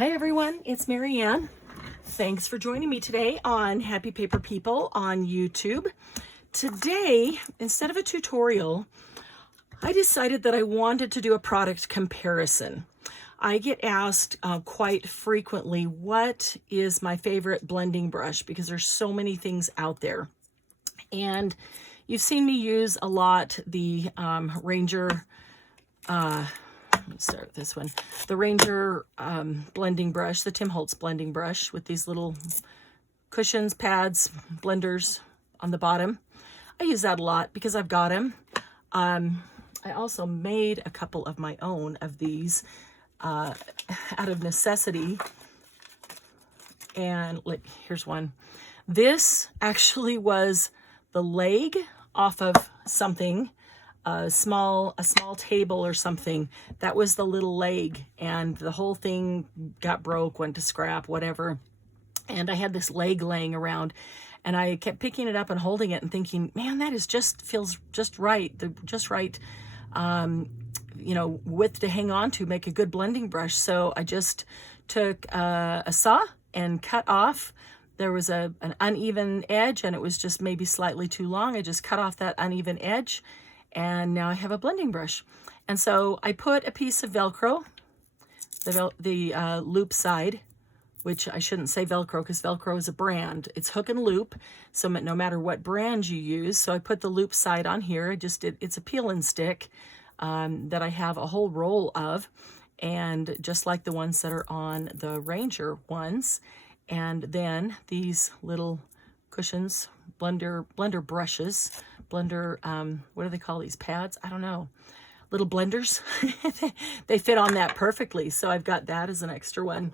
Hi everyone, it's Marianne. Thanks for joining me today on Happy Paper People on YouTube. Today, instead of a tutorial, I decided that I wanted to do a product comparison. I get asked quite frequently, what is my favorite blending brush? Because there's so many things out there. And you've seen me use a lot the Ranger, let's start with this one, the Ranger blending brush, the Tim Holtz blending brush with these little cushions, pads, blenders on the bottom. I use that a lot because I've got them. I also made a couple of my own of these out of necessity. And like, here's one. This actually was the leg off of something, a small table or something. That was the little leg, and the whole thing got broke, went to scrap, whatever. And I had this leg laying around, and I kept picking it up and holding it and thinking, man, that is feels just right, width to hang on to, make a good blending brush. So I just took a saw and cut off. There was an uneven edge, and it was just maybe slightly too long. I just cut off that uneven edge, and now I have a blending brush. And so I put a piece of Velcro, the loop side, which I shouldn't say Velcro because Velcro is a brand. It's hook and loop, so no matter what brand you use. So I put the loop side on here. It's a peel and stick that I have a whole roll of, and just like the ones that are on the Ranger ones. And then these little cushions, blender brushes, blender, what do they call these, pads? I don't know. Little blenders. They fit on that perfectly. So I've got that as an extra one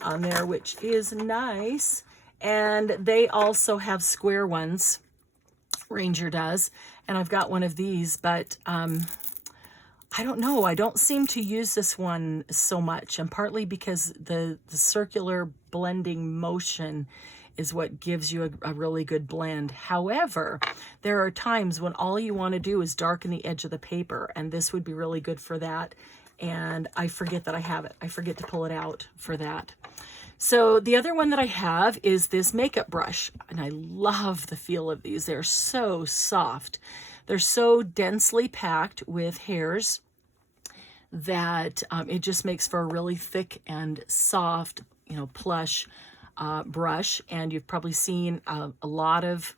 on there, which is nice. And they also have square ones, Ranger does. And I've got one of these, but I don't know. I don't seem to use this one so much, and partly because the circular blending motion is what gives you a really good blend. However, there are times when all you want to do is darken the edge of the paper, and this would be really good for that. And I forget that I have it. I forget to pull it out for that. So the other one that I have is this makeup brush, and I love the feel of these. They're so soft. They're so densely packed with hairs that it just makes for a really thick and soft, plush brush. And you've probably seen a lot of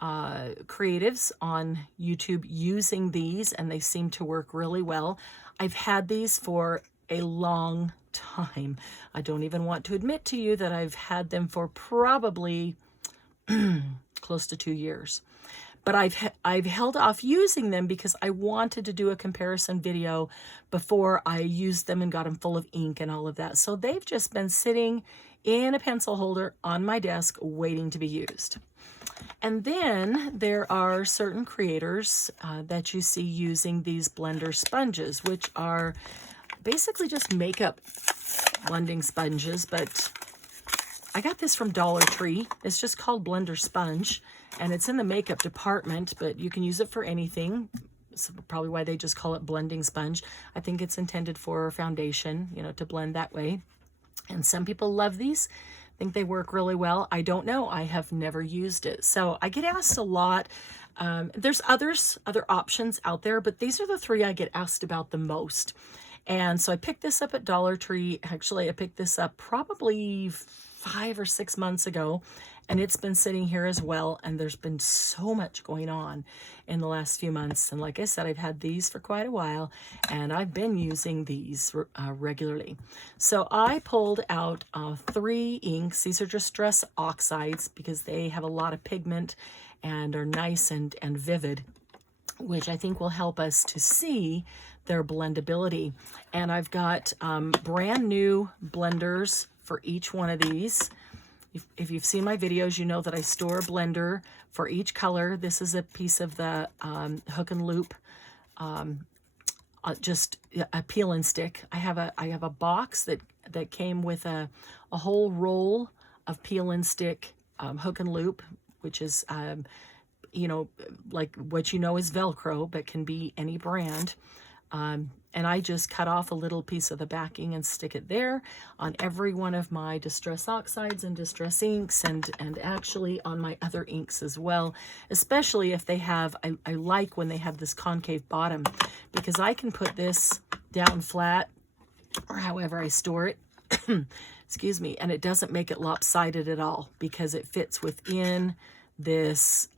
creatives on YouTube using these, and they seem to work really well. I've had these for a long time. I don't even want to admit to you that I've had them for probably close to 2 years. But I've held off using them because I wanted to do a comparison video before I used them and got them full of ink and all of that. So they've just been sitting in a pencil holder on my desk waiting to be used. And then there are certain creators that you see using these blender sponges, which are basically just makeup blending sponges, but I got this from Dollar Tree. It's just called Blender Sponge, and it's in the makeup department, but you can use it for anything. That's probably why they just call it blending sponge. I think it's intended for foundation, to blend that way. And some people love these, think they work really well. I don't know. I have never used it. So I get asked a lot. There's other options out there, but these are the three I get asked about the most. And so I picked this up at Dollar Tree. Actually, I picked this up probably 5 or 6 months ago, and it's been sitting here as well. And there's been so much going on in the last few months. And like I said, I've had these for quite a while, and I've been using these regularly. So I pulled out 3 inks. These are Distress Oxides because they have a lot of pigment and are nice and vivid, which I think will help us to see their blendability. And I've got brand new blenders for each one of these. If you've seen my videos, you know that I store a blender for each color. This is a piece of the hook and loop, just a peel and stick. I have a box that came with a whole roll of peel and stick hook and loop, which is like what is Velcro, but can be any brand. And I just cut off a little piece of the backing and stick it there on every one of my Distress Oxides and Distress Inks, and actually on my other inks as well, especially if they have, I like when they have this concave bottom, because I can put this down flat or however I store it, excuse me, and it doesn't make it lopsided at all because it fits within this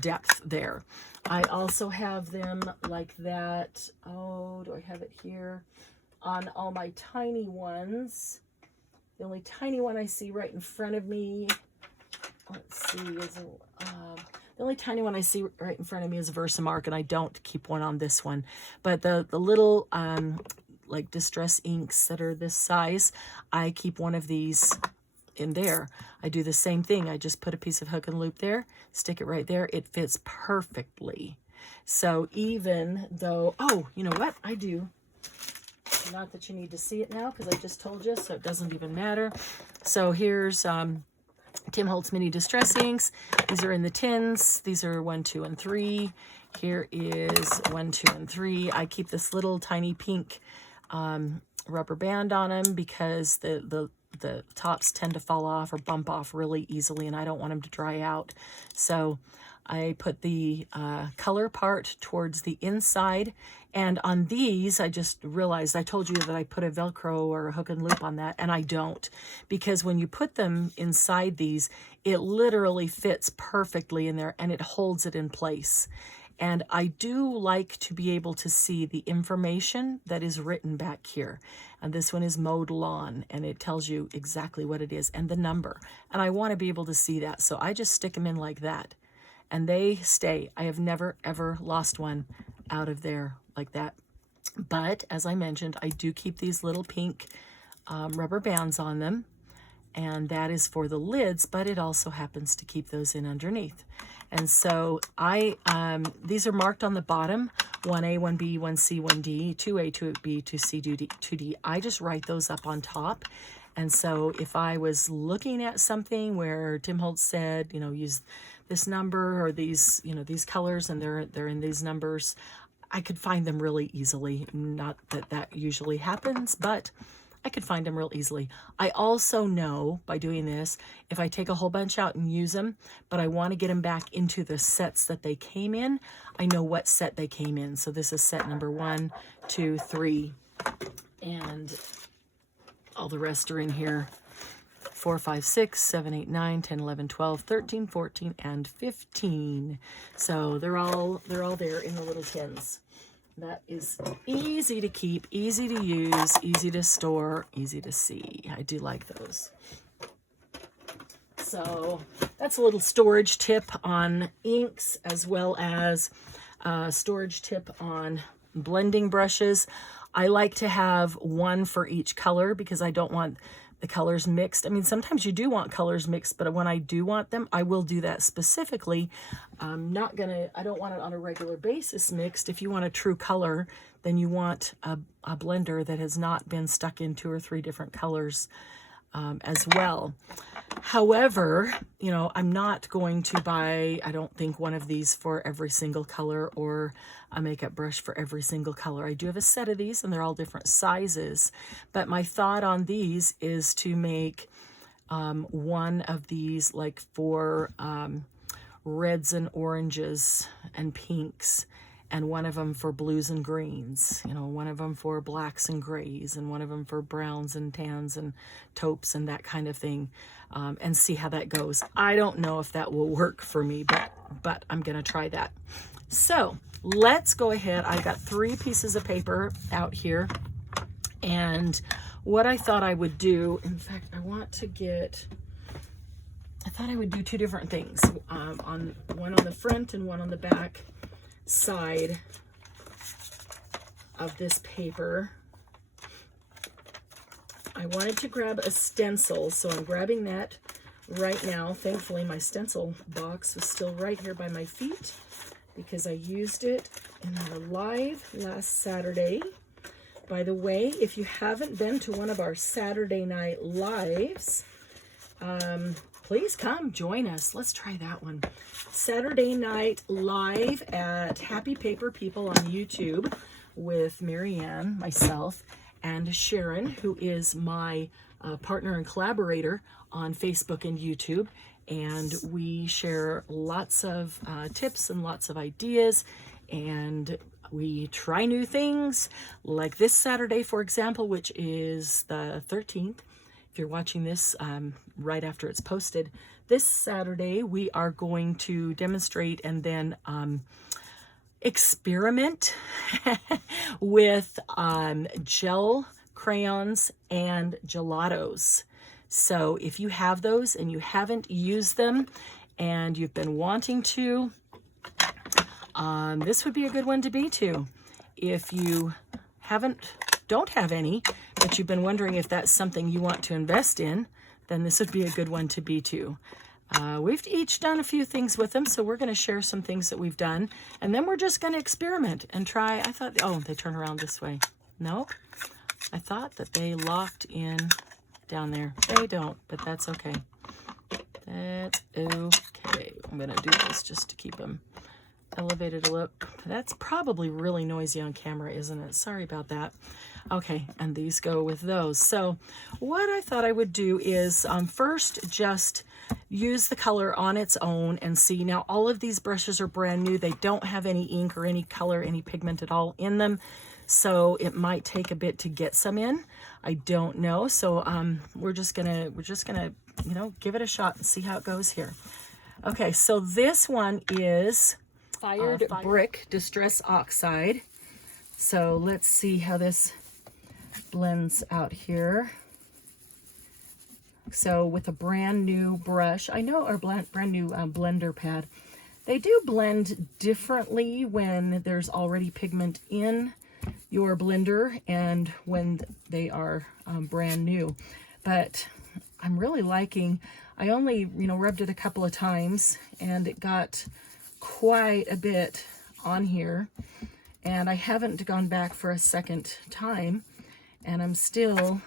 depth there. I also have them like that. Oh, do I have it here? On all my tiny ones. The only tiny one I see right in front of me, let's see, is the only tiny one I see right in front of me is Versamark, and I don't keep one on this one. But the little like Distress Inks that are this size, I keep one of these in there. I do the same thing. I just put a piece of hook and loop there, stick it right there. It fits perfectly. So even though, oh, you know what I do? Not that you need to see it now because I just told you, so it doesn't even matter. So here's Tim Holtz Mini Distress Inks. These are in the tins. These are 1, 2, and 3. Here is 1, 2, and 3. I keep this little tiny pink rubber band on them because the tops tend to fall off or bump off really easily, and I don't want them to dry out. So I put the color part towards the inside, and on these, I just realized, I told you that I put a Velcro or a hook and loop on that, and I don't, because when you put them inside these, it literally fits perfectly in there, and it holds it in place. And I do like to be able to see the information that is written back here. And this one is Mowed Lawn, and it tells you exactly what it is and the number. And I want to be able to see that, so I just stick them in like that. And they stay. I have never, ever lost one out of there like that. But, as I mentioned, I do keep these little pink rubber bands on them. And that is for the lids, but it also happens to keep those in underneath. And so these are marked on the bottom, 1A, 1B, 1C, 1D, 2A, 2B, 2C, 2D. I just write those up on top. And so if I was looking at something where Tim Holtz said, you know, use this number or these, you know, these colors, and they're in these numbers, I could find them really easily. Not that that usually happens, but I could find them real easily. I also know by doing this, if I take a whole bunch out and use them, but I want to get them back into the sets that they came in, I know what set they came in. So this is set number 1, 2, 3, and all the rest are in here. 4, 5, 6, 7, 8, 9, 10, 11, 12, 13, 14, and 15. So they're all there in the little tins. That is easy to keep, easy to use, easy to store, easy to see. I do like those. So that's a little storage tip on inks, as well as a storage tip on blending brushes. I like to have one for each color because I don't want the colors mixed. I mean, sometimes you do want colors mixed, but when I do want them, I will do that specifically. I don't want it on a regular basis mixed. If you want a true color, then you want a blender that has not been stuck in 2 or 3 different colors as well. However, you know, I'm not going to buy, I don't think, one of these for every single color or a makeup brush for every single color. I do have a set of these, and they're all different sizes. But my thought on these is to make one of these like for reds and oranges and pinks, and one of them for blues and greens, you know, one of them for blacks and grays, and one of them for browns and tans and taupes and that kind of thing, and see how that goes. I don't know if that will work for me, but I'm gonna try that. So let's go ahead. I got 3 pieces of paper out here, and what I thought I would do, in fact, I thought I would do 2 different things, on one on the front and one on the back side of this paper. I wanted to grab a stencil, so I'm grabbing that right now. Thankfully, my stencil box was still right here by my feet because I used it in our live last Saturday. By the way, if you haven't been to one of our Saturday night lives, please come join us. Let's try that one. Saturday night live at Happy Paper People on YouTube. with Marianne, myself, and Sharon, who is my partner and collaborator on Facebook and YouTube. And we share lots of tips and lots of ideas, and we try new things, like this Saturday, for example, which is the 13th. If you're watching this right after it's posted, this Saturday we are going to demonstrate and then experiment with gel crayons and gelatos. So if you have those and you haven't used them and you've been wanting to, this would be a good one to be to. If you don't have any, but you've been wondering if that's something you want to invest in, then this would be a good one to be to. We've each done a few things with them, so we're going to share some things that we've done, and then we're just going to experiment and try. I thought, oh, they turn around this way. No, I thought that they locked in down there. They don't, but that's okay. That's okay. I'm going to do this just to keep them elevated a little. That's probably really noisy on camera, isn't it? Sorry about that. Okay, and these go with those. So what I thought I would do is first just use the color on its own and see. Now all of these brushes are brand new. They don't have any ink or any color, any pigment at all in them. So it might take a bit to get some in. I don't know. So we're just gonna you know, give it a shot and see how it goes here. Okay, so this one is Fired Brick Distress Oxide. So let's see how this blends out here. So with a brand new brush, I know our brand new blender pad, they do blend differently when there's already pigment in your blender and when they are brand new. But I'm really liking, I only, you know, rubbed it a couple of times and it got quite a bit on here, and I haven't gone back for a second time, and I'm still,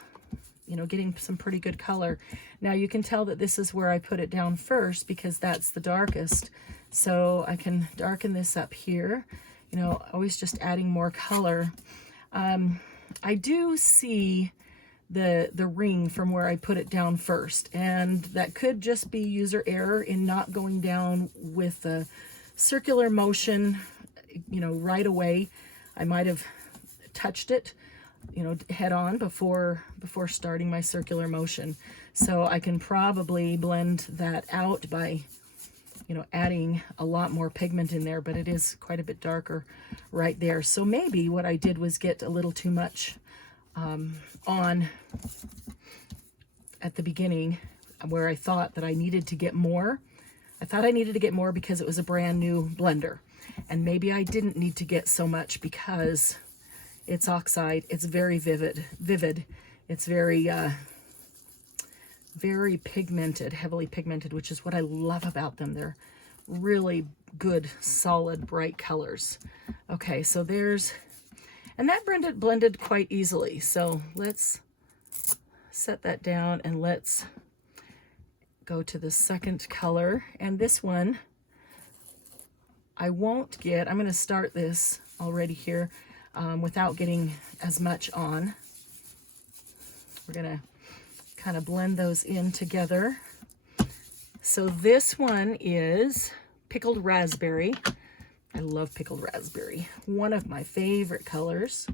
you know, getting some pretty good color. Now you can tell that this is where I put it down first because that's the darkest, so I can darken this up here, you know, always just adding more color. I do see the ring from where I put it down first, and that could just be user error in not going down with the circular motion, you know, right away. I might have touched it, you know, head on before starting my circular motion. So I can probably blend that out by, you know, adding a lot more pigment in there, but it is quite a bit darker right there. So maybe what I did was get a little too much on at the beginning, where I thought that I needed to get more. I thought I needed to get more because it was a brand new blender, and maybe I didn't need to get so much because it's oxide. It's very vivid. It's very very pigmented, heavily pigmented, which is what I love about them. They're really good, solid, bright colors. Okay, so there's, and that blended quite easily. So let's set that down and let's go to the second color. And this one, I won't get, I'm going to start this already here without getting as much on. We're going to kind of blend those in together. So this one is Pickled Raspberry. I love pickled raspberry. One of my favorite colors.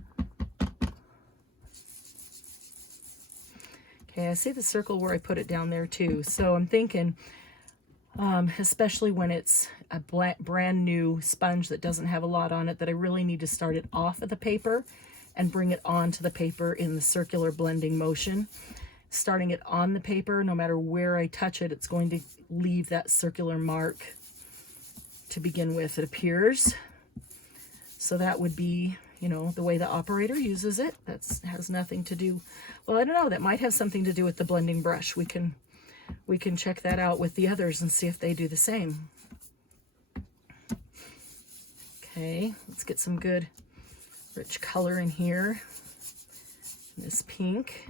Okay, I see the circle where I put it down there too. So I'm thinking, especially when it's a brand new sponge that doesn't have a lot on it, that I really need to start it off of the paper and bring it onto the paper in the circular blending motion. Starting it on the paper, no matter where I touch it, it's going to leave that circular mark to begin with, it appears. So that would be, you know, the way the operator uses it. That has nothing to do, well, I don't know, that might have something to do with the blending brush. We can check that out with the others and see if they do the same. Okay, let's get some good rich color in here. This pink.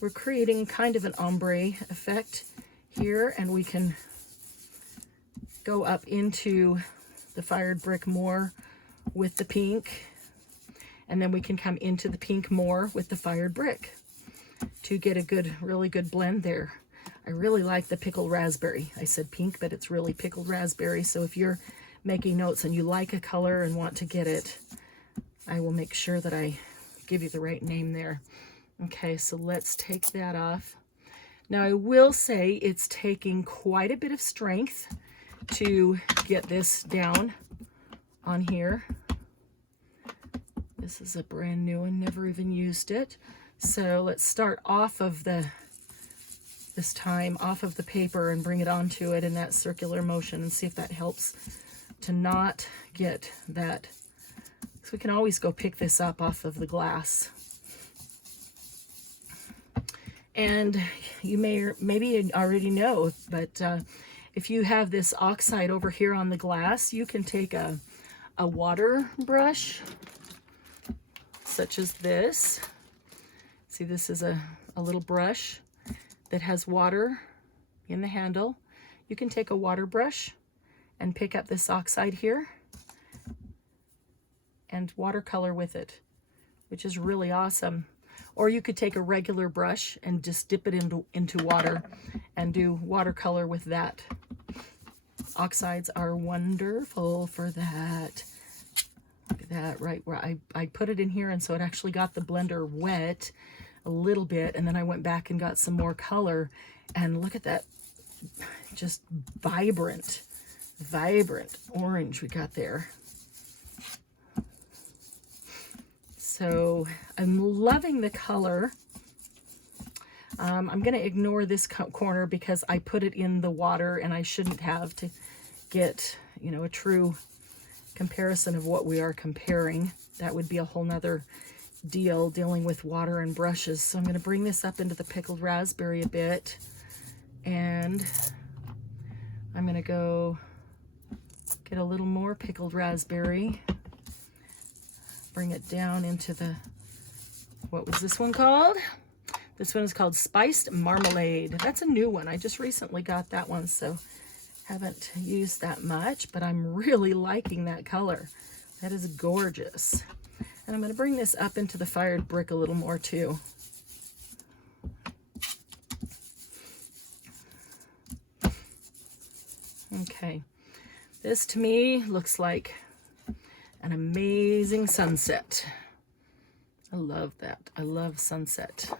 We're creating kind of an ombre effect here, and we can go up into the fired brick more with the pink. And then we can come into the pink more with the fired brick to get a good, really good blend there. I really like the pickled raspberry. I said pink, but it's really pickled raspberry. So if you're making notes and you like a color and want to get it, I will make sure that I give you the right name there. Okay, so let's take that off. Now I will say it's taking quite a bit of strength to get this down on here. This is a brand new one, never even used it. So let's start off of this time off of the paper and bring it onto it in that circular motion and see if that helps to not get that. So we can always go pick this up off of the glass. And you may or maybe you already know, but if you have this oxide over here on the glass, you can take a water brush such as this. See, this is a little brush that has water in the handle. You can take a water brush and pick up this oxide here and watercolor with it, which is really awesome. Or you could take a regular brush and just dip it into water and do watercolor with that. Oxides are wonderful for that. Look at that, right where I put it in here, and so it actually got the blender wet a little bit, and then I went back and got some more color, and look at that, just vibrant orange we got there. So I'm loving the color. I'm going to ignore this corner because I put it in the water and I shouldn't have, to get, you know, a true comparison of what we are comparing. That would be a whole nother deal, dealing with water and brushes. So I'm going to bring this up into the pickled raspberry a bit, and I'm going to go get a little more pickled raspberry, bring it down into the, what was this one called? This one is called Spiced Marmalade. That's a new one. I just recently got that one, so haven't used that much, but I'm really liking that color. That is gorgeous. And I'm going to bring this up into the fired brick a little more too. Okay, this to me looks like an amazing sunset. I love that. I love sunset.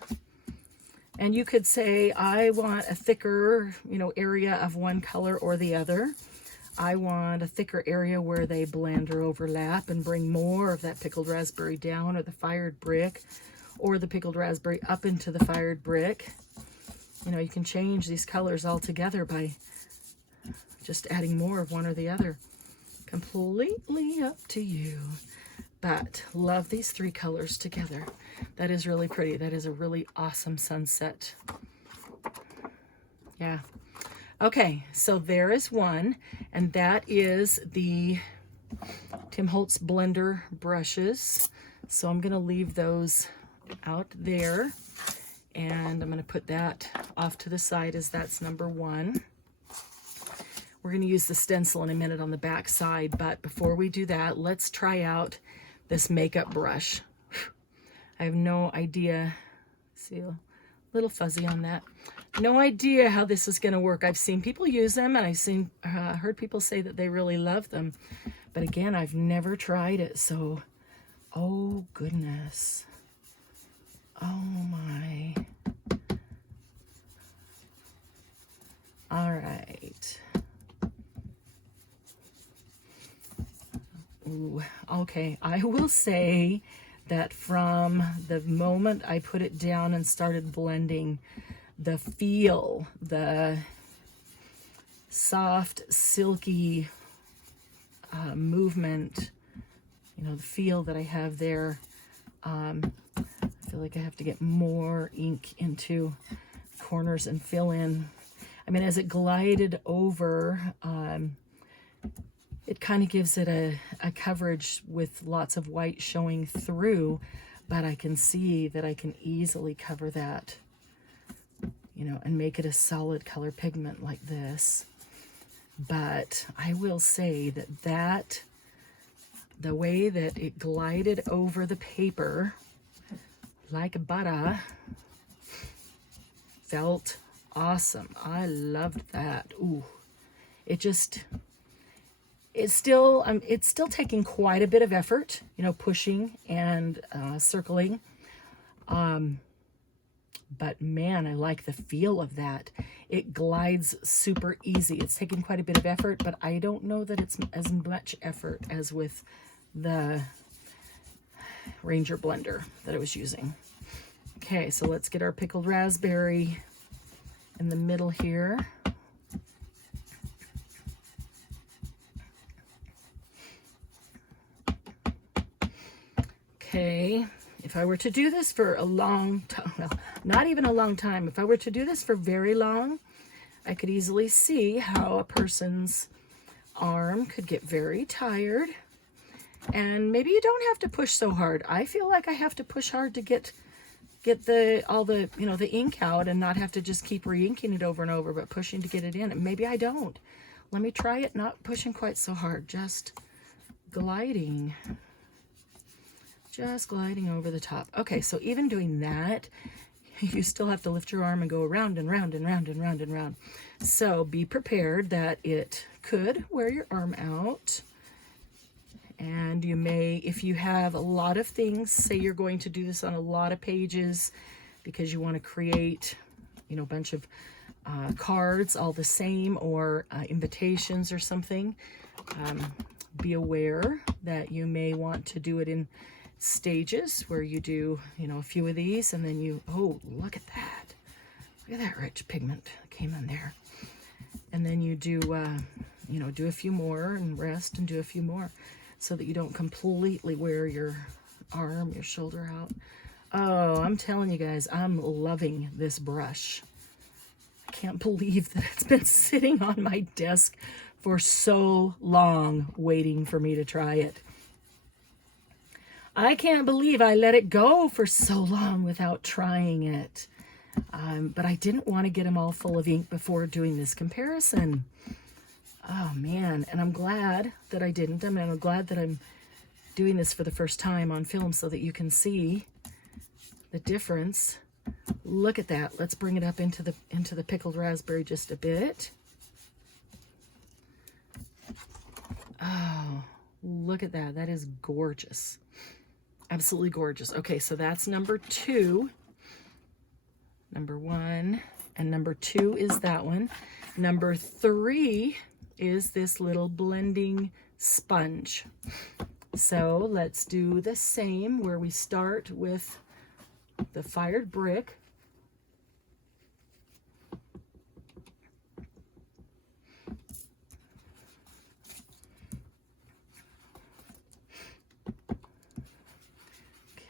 And you could say, I want a thicker, you know, area of one color or the other. I want a thicker area where they blend or overlap and bring more of that pickled raspberry down, or the fired brick, or the pickled raspberry up into the fired brick. You know, you can change these colors all together by just adding more of one or the other. Completely up to you. But love these three colors together. That is really pretty. That is a really awesome sunset. Yeah. Okay, so there is one, and that is the Tim Holtz blender brushes. So I'm going to leave those out there, and I'm going to put that off to the side as that's number one. We're going to use the stencil in a minute on the back side, but before we do that, let's try out this makeup brush. I have no idea. See, a little fuzzy on that. No idea how this is going to work. I've seen people use them, and I've heard people say that they really love them. But again, I've never tried it, so oh goodness. Oh my. All right. Ooh, okay, I will say that from the moment I put it down and started blending, the feel, the soft, silky movement, you know, the feel that I have there, I feel like I have to get more ink into corners and fill in. I mean, as it glided over, it kind of gives it a coverage with lots of white showing through, but I can see that I can easily cover that, you know, and make it a solid color pigment like this. But I will say that the way that it glided over the paper like butter felt awesome. I loved that. Ooh, it's still taking quite a bit of effort, you know, pushing and circling. But man, I like the feel of that. It glides super easy. It's taking quite a bit of effort, but I don't know that it's as much effort as with the Ranger blender that I was using. Okay, so let's get our pickled raspberry in the middle here. Okay, if I were to do this for a long time, well, not even a long time, if I were to do this for very long, I could easily see how a person's arm could get very tired. And maybe you don't have to push so hard. I feel like I have to push hard to get all the ink out and not have to just keep re-inking it over and over, but pushing to get it in. And maybe I don't. Let me try it, not pushing quite so hard, just gliding. Just gliding over the top. Okay, so even doing that, you still have to lift your arm and go around and round and round and round and round. So be prepared that it could wear your arm out. And you may, if you have a lot of things, say you're going to do this on a lot of pages because you want to create, you know, a bunch of cards all the same, or invitations or something, be aware that you may want to do it in stages where you do, you know, a few of these and then you, oh, look at that. Look at that rich pigment that came in there. And then you do, you know, do a few more and rest and do a few more so that you don't completely wear your arm, your shoulder out. Oh, I'm telling you guys, I'm loving this brush. I can't believe that it's been sitting on my desk for so long waiting for me to try it. I can't believe I let it go for so long without trying it. But I didn't want to get them all full of ink before doing this comparison. Oh man, and I'm glad that I didn't. I mean, I'm glad that I'm doing this for the first time on film so that you can see the difference. Look at that. Let's bring it up into the pickled raspberry just a bit. Oh, look at that. That is gorgeous. Absolutely gorgeous. Okay, so that's number 2. Number 1 and number 2 is that one. Number 3 is this little blending sponge. So let's do the same where we start with the fired brick.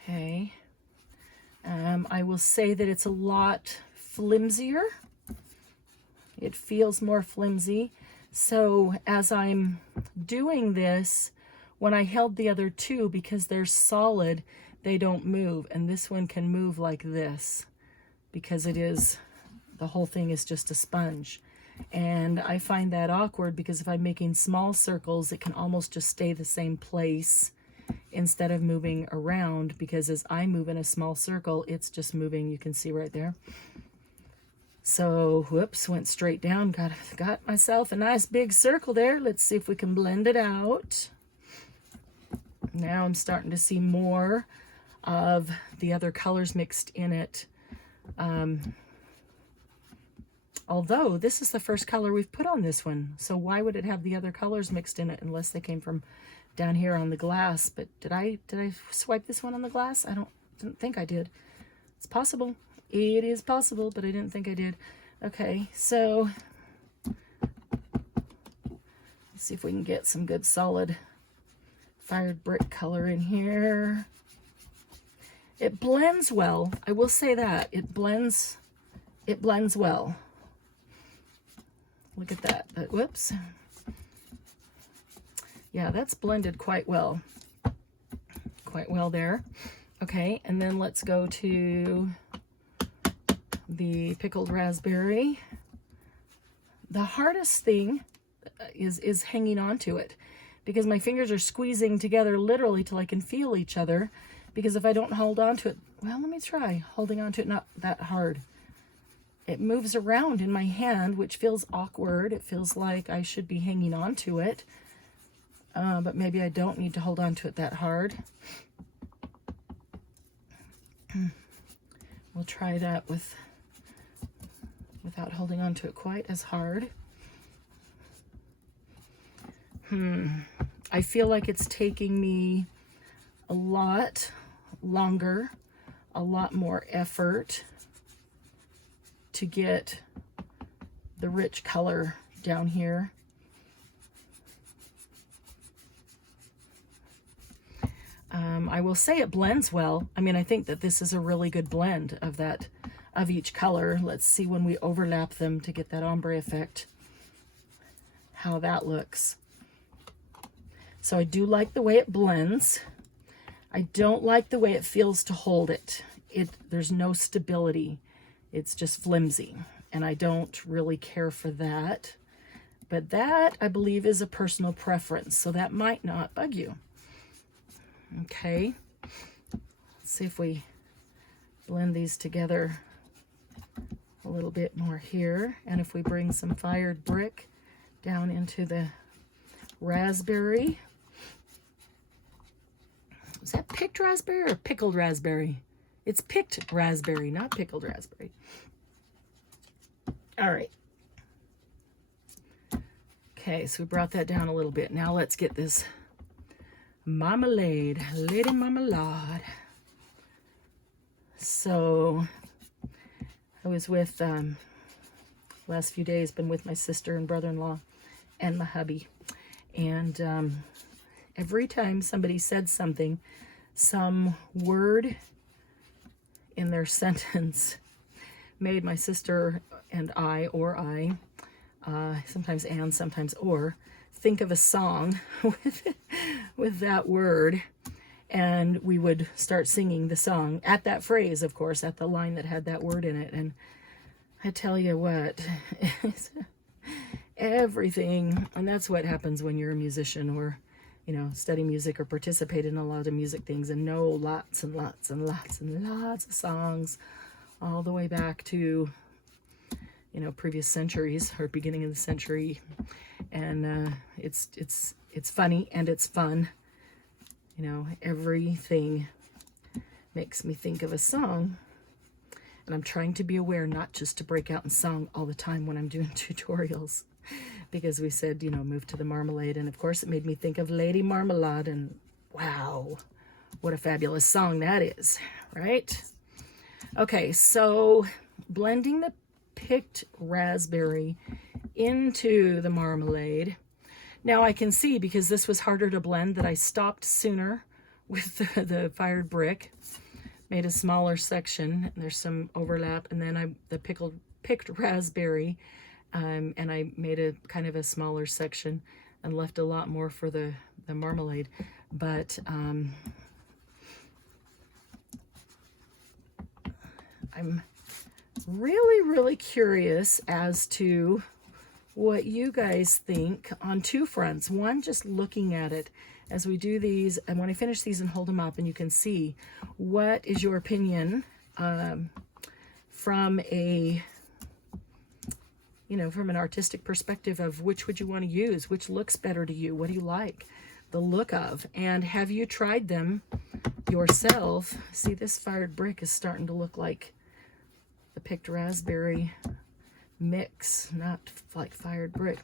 Okay. I will say that it's a lot flimsier. It feels more flimsy. So as I'm doing this, when I held the other two, because they're solid, they don't move. And this one can move like this because it is, the whole thing is just a sponge. And I find that awkward because if I'm making small circles, it can almost just stay the same place instead of moving around, because as I move in a small circle, it's just moving. You can see right there. So, whoops, went straight down. Got myself a nice big circle there. Let's see if we can blend it out. Now I'm starting to see more of the other colors mixed in it. Although this is the first color we've put on this one, so why would it have the other colors mixed in it unless they came from down here on the glass? But did I swipe this one on the glass? I didn't think I did. It's possible. It is possible, but I didn't think I did. Okay, so let's see if we can get some good solid fired brick color in here. It blends well. I will say that. It blends well. Look at that. Whoops. Yeah, that's blended quite well. Quite well there. Okay, and then let's go to the pickled raspberry. The hardest thing is hanging on to it, because my fingers are squeezing together literally till I can feel each other. Because if I don't hold on to it, well, let me try holding on to it, not that hard. It moves around in my hand, which feels awkward. It feels like I should be hanging on to it, but maybe I don't need to hold on to it that hard. We'll try that without holding on to it quite as hard. I feel like it's taking me a lot longer, a lot more effort to get the rich color down here. I will say it blends well. I mean, I think that this is a really good blend of each color. Let's see when we overlap them to get that ombre effect, how that looks. So I do like the way it blends. I don't like the way it feels to hold it. There's no stability. It's just flimsy, and I don't really care for that. But that, I believe, is a personal preference, so that might not bug you. Okay, let's see if we blend these together a little bit more here, and if we bring some fired brick down into the raspberry. Is that picked raspberry or pickled raspberry? It's picked raspberry, not pickled raspberry. All right. Okay, so we brought that down a little bit. Now let's get this marmalade, Lady Marmalade. So I was with, last few days, been with my sister and brother-in-law and my hubby. And every time somebody said something, some word in their sentence made my sister and I, sometimes and, sometimes or, think of a song with that word, and we would start singing the song at that phrase, of course, at the line that had that word in it. And I tell you what, everything, and that's what happens when you're a musician or, you know, study music or participate in a lot of music things and know lots and lots and lots and lots of songs all the way back to, you know, previous centuries or beginning of the century. And it's funny and it's fun. You know, everything makes me think of a song. And I'm trying to be aware not just to break out in song all the time when I'm doing tutorials. Because we said, you know, move to the marmalade. And of course it made me think of Lady Marmalade. And wow, what a fabulous song that is, right? Okay, so blending the picked raspberry into the marmalade. Now I can see, because this was harder to blend, that I stopped sooner with the fired brick, made a smaller section, and there's some overlap, and then the picked raspberry, and I made a kind of a smaller section and left a lot more for the marmalade. But I'm really curious as to what you guys think on two fronts. One, just looking at it as we do these, and when I finish these and hold them up and you can see, what is your opinion from a, you know, from an artistic perspective of which would you want to use, which looks better to you, what do you like the look of, and have you tried them yourself? See, this fired brick is starting to look like the picked raspberry mix, not like fired brick.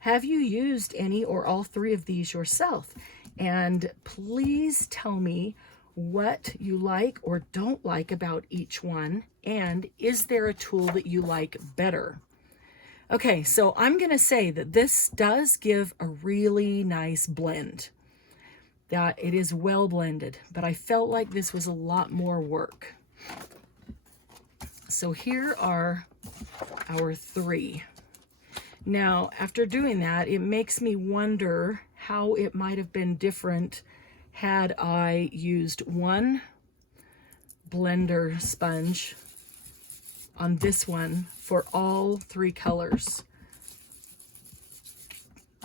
Have you used any or all three of these yourself? And please tell me what you like or don't like about each one, and is there a tool that you like better? Okay, so I'm gonna say that this does give a really nice blend, that it is well blended, but I felt like this was a lot more work. So here are our three. Now, after doing that, it makes me wonder how it might have been different had I used one blender sponge on this one for all three colors.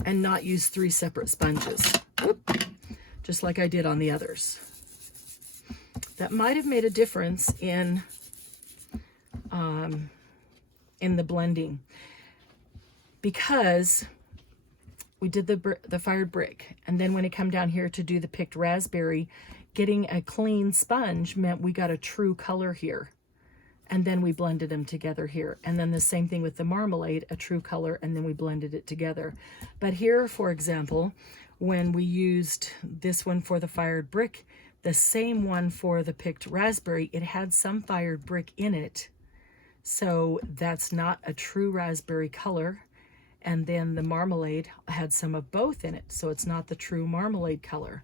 and not use 3 separate sponges. Whoop. Just like I did on the others. That might have made a difference in the blending, because we did the fired brick, and then when it come down here to do the picked raspberry, getting a clean sponge meant we got a true color here, and then we blended them together here. And then the same thing with the marmalade, a true color, and then we blended it together. But here, for example, when we used this one for the fired brick, the same one for the picked raspberry, it had some fired brick in it, so that's not a true raspberry color. And then the marmalade had some of both in it, so it's not the true marmalade color.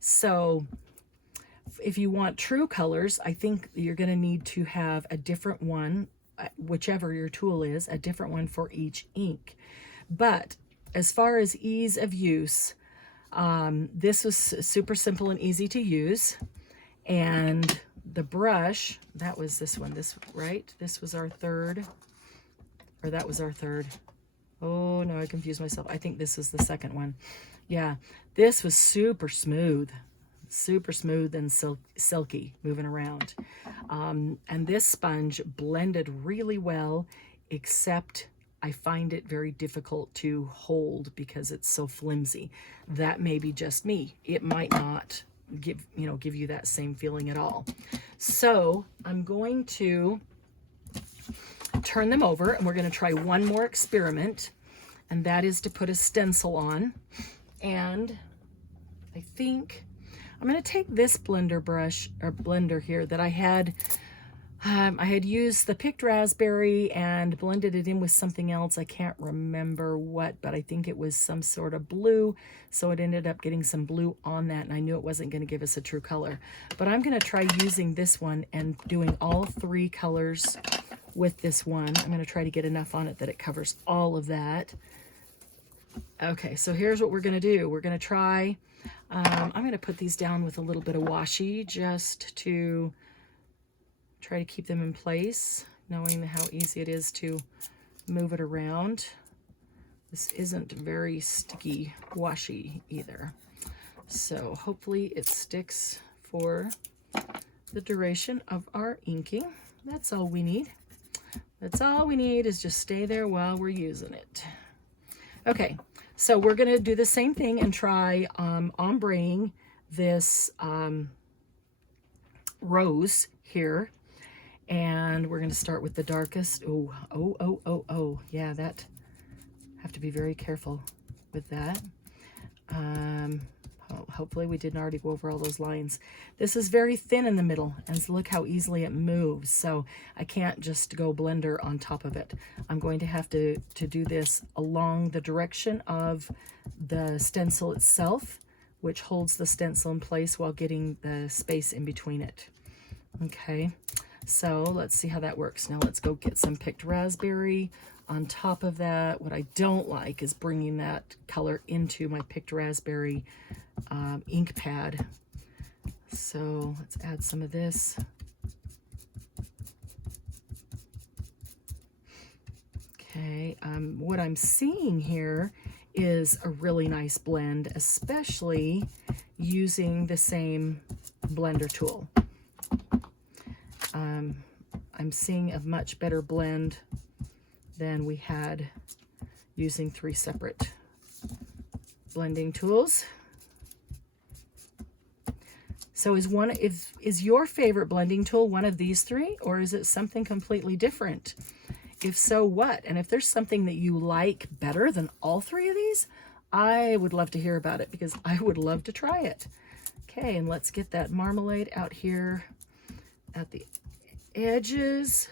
So if you want true colors, I think you're going to need to have a different one, whichever your tool is, a different one for each ink. But as far as ease of use, this was super simple and easy to use. And the brush, that was this one, right? This was our third, or that was our third. Oh no, I confused myself. I think this was the second one. Yeah, this was super smooth and silky moving around. And this sponge blended really well, except I find it very difficult to hold because it's so flimsy. That may be just me. It might not give you that same feeling at all. So I'm going to turn them over, and we're going to try one more experiment, and that is to put a stencil on. And I think I'm going to take this blender brush, or blender here, that I had used the picked raspberry and blended it in with something else. I can't remember what, but I think it was some sort of blue, so it ended up getting some blue on that, and I knew it wasn't going to give us a true color. But I'm going to try using this one and doing all 3 colors with this one. I'm going to try to get enough on it that it covers all of that. Okay, so here's what we're going to do. We're going to try, I'm going to put these down with a little bit of washi just to try to keep them in place, knowing how easy it is to move it around. This isn't very sticky washi either. So hopefully it sticks for the duration of our inking. That's all we need. That's all we need, is just stay there while we're using it. Okay, so we're going to do the same thing and try ombreing this rose here. And we're going to start with the darkest. Oh. Yeah, that, have to be very careful with that. Hopefully we didn't already go over all those lines. This is very thin in the middle, and look how easily it moves. So I can't just go blender on top of it. I'm going to have to do this along the direction of the stencil itself, which holds the stencil in place while getting the space in between it. Okay. So let's see how that works. Now let's go get some picked raspberry on top of that. What I don't like is bringing that color into my picked raspberry ink pad. So let's add some of this. Okay, what I'm seeing here is a really nice blend, especially using the same blender tool. I'm seeing a much better blend than we had using 3 separate blending tools. So is your favorite blending tool one of these 3, or is it something completely different? If so, what? And if there's something that you like better than all 3 of these, I would love to hear about it, because I would love to try it. Okay, and let's get that marmalade out here at the edges,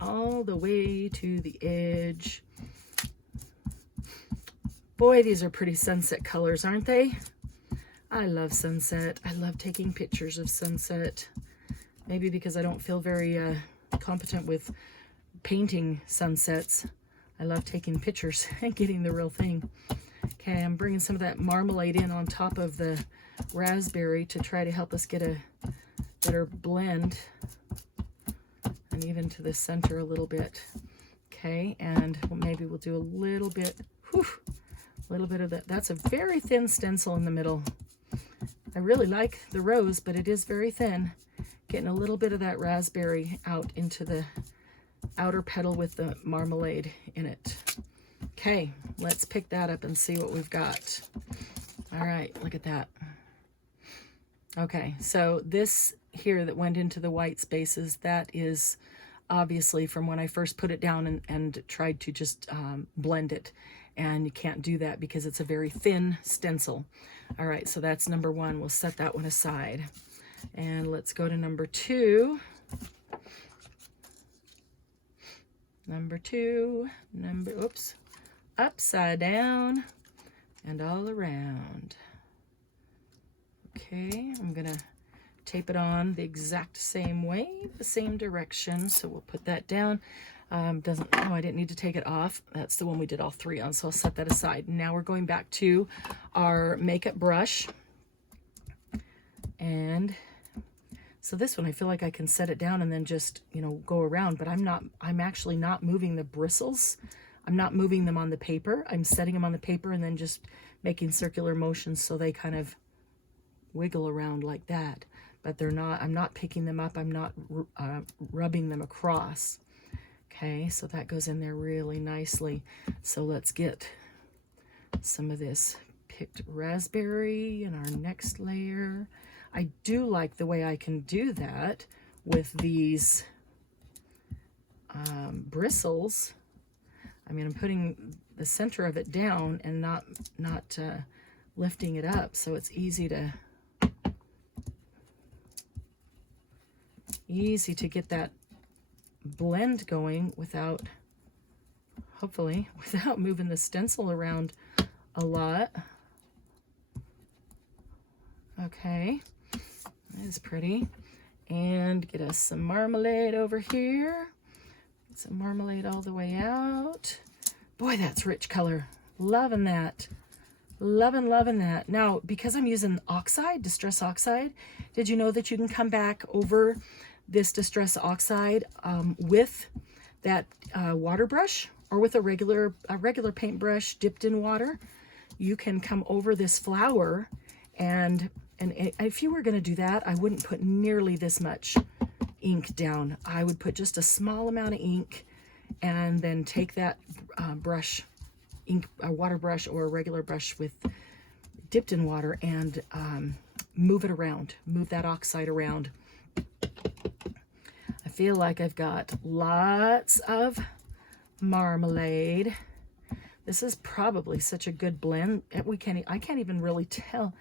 all the way to the edge. Boy, these are pretty sunset colors, aren't they? I love sunset. I love taking pictures of sunset. Maybe because I don't feel very competent with painting sunsets. I love taking pictures and getting the real thing. Okay, I'm bringing some of that marmalade in on top of the raspberry to try to help us get a better blend, and even to the center a little bit. Okay, and maybe we'll do a little bit, of that. That's a very thin stencil in the middle. I really like the rose, but it is very thin. Getting a little bit of that raspberry out into the outer petal with the marmalade in it. Okay, let's pick that up and see what we've got. All right, look at that. Okay, so this here that went into the white spaces, that is obviously from when I first put it down and tried to just blend it. And you can't do that because it's a very thin stencil. All right, so that's number one. We'll set that one aside. And let's go to number two. Oops, upside down and all around. Okay, I'm gonna tape it on the exact same way, the same direction. So we'll put that down. I didn't need to take it off. That's the one we did all three on, so I'll set that aside. Now we're going back to our makeup brush. And so this one, I feel like I can set it down and then just, go around, but I'm actually not moving the bristles. I'm not moving them on the paper. I'm setting them on the paper and then just making circular motions so they kind of wiggle around like that. But I'm not picking them up. I'm not rubbing them across. Okay, so that goes in there really nicely. So let's get some of this picked raspberry in our next layer. I do like the way I can do that with these bristles. I mean, I'm putting the center of it down and not lifting it up, so it's easy to get that blend going without moving the stencil around a lot. Okay, that is pretty. And get us some marmalade over here. Get some marmalade all the way out. Boy, that's rich color. Loving that. Loving that. Now, because I'm using oxide, Distress Oxide, did you know that you can come back over this Distress Oxide with that water brush, or with a regular paintbrush dipped in water? You can come over this flower, and if you were going to do that, I wouldn't put nearly this much ink down. I would put just a small amount of ink, and then take that brush, a water brush or a regular brush with dipped in water, and move it around, move that oxide around. I feel like I've got lots of marmalade. This is probably such a good blend. I can't even really tell.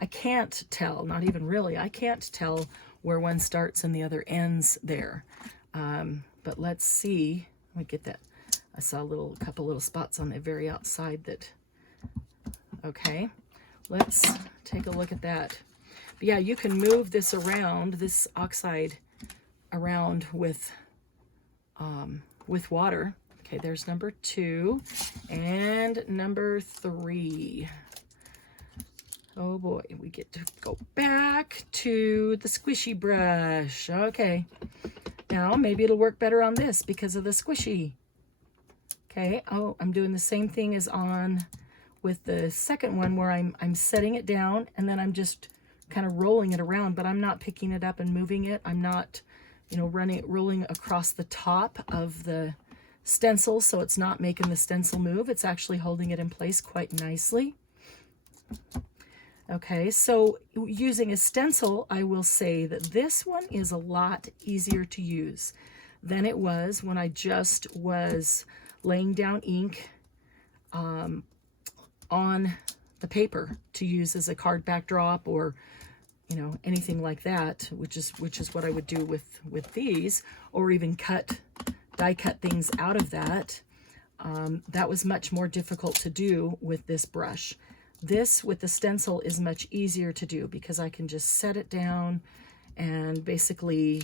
I can't tell, not even really. I can't tell where one starts and the other ends there. But let's see. Let me get that. I saw a couple little spots on the very outside that, okay. Let's take a look at that. But yeah, you can move this around, this oxide around with water. Okay, there's number 2 and number 3. Oh boy, we get to go back to the squishy brush. Okay, now maybe it'll work better on this because of the squishy. Okay, oh, I'm doing the same thing as on with the second one, where I'm setting it down and then I'm just kind of rolling it around, but I'm not picking it up and moving it. I'm not, rolling across the top of the stencil, so it's not making the stencil move. It's actually holding it in place quite nicely. Okay, so using a stencil, I will say that this one is a lot easier to use than it was when I just was laying down ink on the paper to use as a card backdrop, or anything like that, which is what I would do with these, or even die cut things out of that. That was much more difficult to do with this brush. This with the stencil is much easier to do because I can just set it down and basically,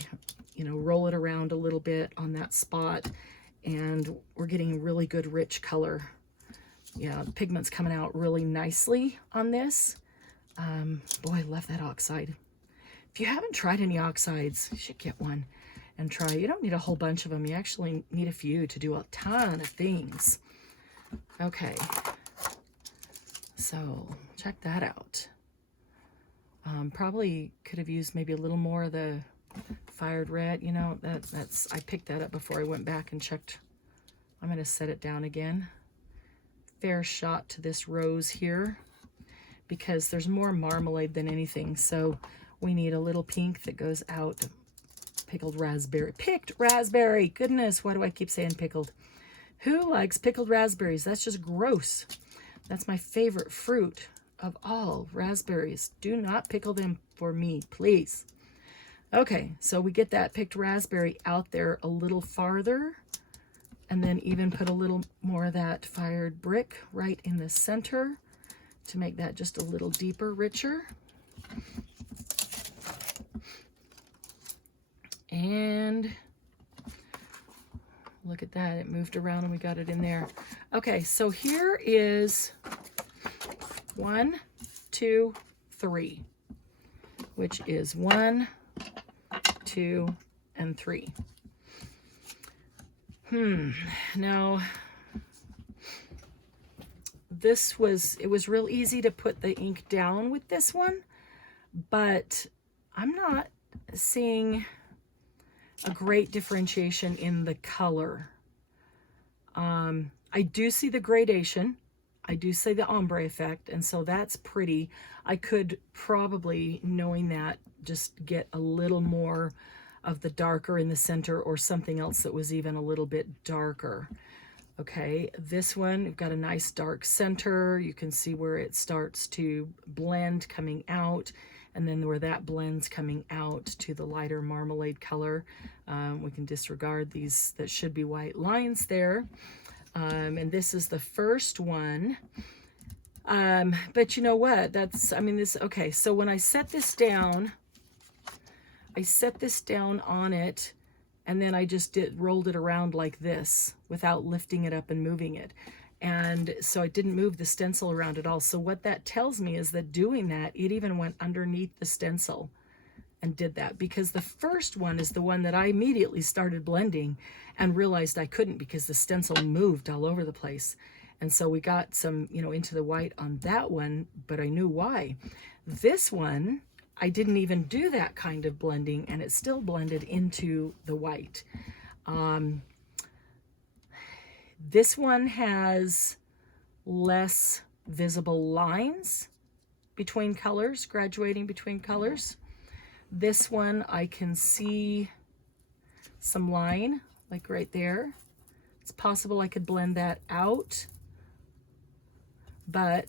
roll it around a little bit on that spot, and we're getting really good rich color. Yeah, the pigment's coming out really nicely on this. Boy, I love that oxide. If you haven't tried any oxides, you should get one. and try. You don't need a whole bunch of them. You actually need a few to do a ton of things. Okay, so check that out. Probably could have used maybe a little more of the fired red. You know, I picked that up before I went back and checked. I'm going to set it down again. Fair shot to this rose here because there's more marmalade than anything. So we need a little pink that goes out. Picked raspberry. Goodness, why do I keep saying pickled? Who likes pickled raspberries? That's just gross. That's my favorite fruit of all, raspberries. Do not pickle them for me, please. Okay, so we get that picked raspberry out there a little farther, and then even put a little more of that fired brick right in the center to make that just a little deeper, richer. And look at that, it moved around and we got it in there. Okay, so here is 1, 2, 3, which is 1, 2, and 3. Now, it was real easy to put the ink down with this one, but I'm not seeing a great differentiation in the color. I do see the gradation. I do see the ombre effect, and so that's pretty. I could probably, knowing that, just get a little more of the darker in the center or something else that was even a little bit darker. Okay, this one, we've got a nice dark center. You can see where it starts to blend coming out, and then where that blends coming out to the lighter marmalade color. We can disregard these, that should be white lines there. And this is the first one. But you know what? Okay, so when I set this down, on it, and then I just rolled it around like this without lifting it up and moving it. And so I didn't move the stencil around at all. So what that tells me is that doing that, it even went underneath the stencil and did that, because the first one is the one that I immediately started blending and realized I couldn't because the stencil moved all over the place. And so we got some, into the white on that one, but I knew why. This one, I didn't even do that kind of blending, and it still blended into the white. This one has less visible lines between colors, graduating between colors. This one, I can see some line, like right there. It's possible I could blend that out, but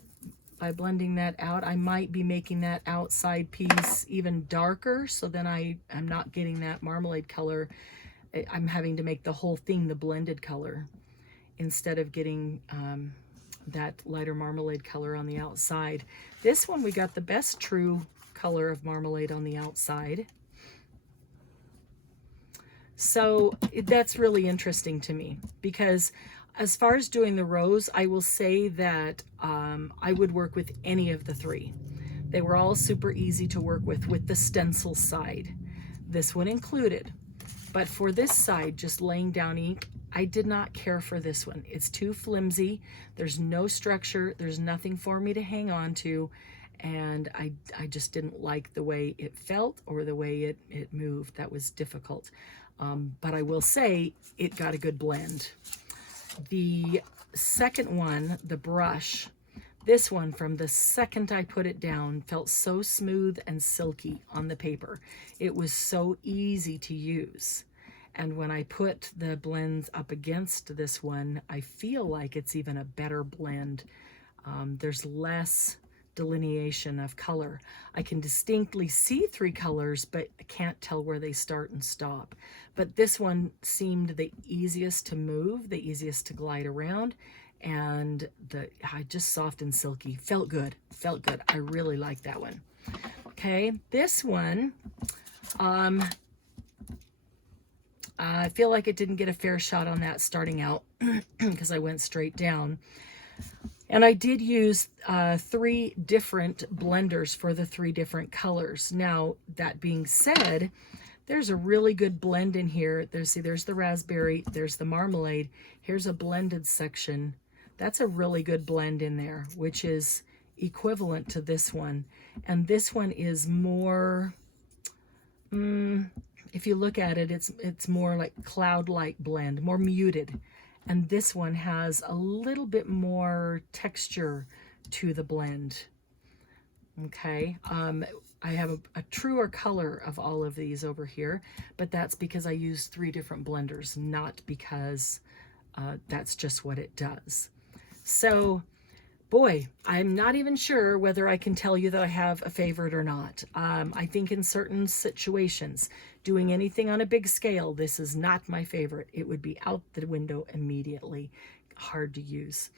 by blending that out, I might be making that outside piece even darker, so then I'm not getting that marmalade color. I'm having to make the whole thing the blended color instead of getting that lighter marmalade color on the outside. This one, we got the best true color of marmalade on the outside. So that's really interesting to me, because as far as doing the rose, I will say that I would work with any of the three. They were all super easy to work with the stencil side, this one included. But for this side, just laying down ink, I did not care for this one. It's too flimsy. There's no structure. There's nothing for me to hang on to. And I just didn't like the way it felt or the way it moved. That was difficult. But I will say it got a good blend. The second one, the brush, this one, from the second I put it down, felt so smooth and silky on the paper. It was so easy to use. And when I put the blends up against this one, I feel like it's even a better blend. There's less delineation of color. I can distinctly see three colors, but I can't tell where they start and stop. But this one seemed the easiest to move, the easiest to glide around, and just soft and silky. Felt good. I really like that one. Okay, this one, I feel like it didn't get a fair shot on that starting out because I went straight down. And I did use 3 different blenders for the 3 different colors. Now, that being said, There's a really good blend in here. There's the raspberry, there's the marmalade. Here's a blended section. That's a really good blend in there, which is equivalent to this one. And this one is more, if you look at it, it's more like cloud-like blend, more muted. And this one has a little bit more texture to the blend. Okay, I have a truer color of all of these over here, but that's because I used 3 different blenders, not because that's just what it does. So, boy, I'm not even sure whether I can tell you that I have a favorite or not. I think in certain situations, doing anything on a big scale, this is not my favorite. It would be out the window immediately. Hard to use.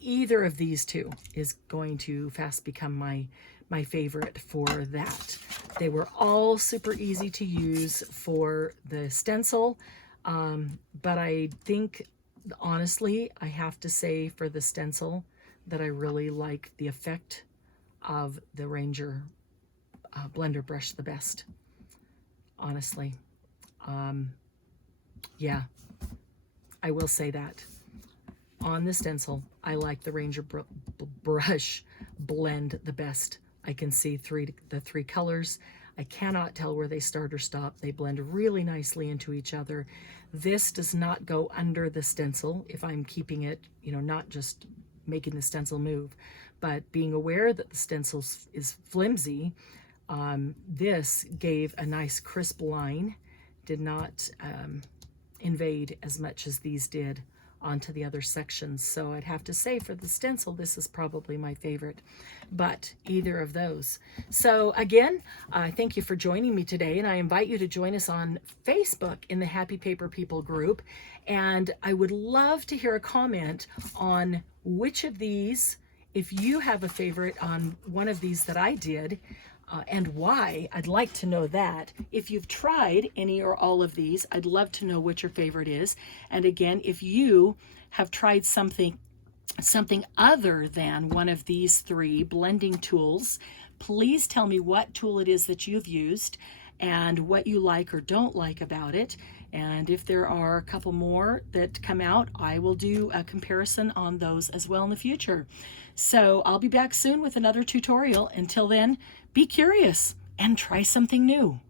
Either of these two is going to fast become my favorite for that. They were all super easy to use for the stencil, but I think, honestly, I have to say for the stencil that I really like the effect of the Ranger blender brush the best, honestly. Yeah, I will say that. On the stencil, I like the Ranger brush blend the best. I can see the three colors. I cannot tell where they start or stop. They blend really nicely into each other. This does not go under the stencil if I'm keeping it, you know, not just making the stencil move, but being aware that the stencil is flimsy. This gave a nice crisp line, did not invade as much as these did onto the other sections. So I'd have to say for the stencil, this is probably my favorite, but either of those. So again, thank you for joining me today, and I invite you to join us on Facebook in the Happy Paper People group. And I would love to hear a comment on which of these, if you have a favorite on one of these that I did, and why. I'd like to know that. If you've tried any or all of these, I'd love to know what your favorite is. And again, if you have tried something other than one of these 3 blending tools, please tell me what tool it is that you've used and what you like or don't like about it. And if there are a couple more that come out, I will do a comparison on those as well in the future. So I'll be back soon with another tutorial. Until then, be curious and try something new.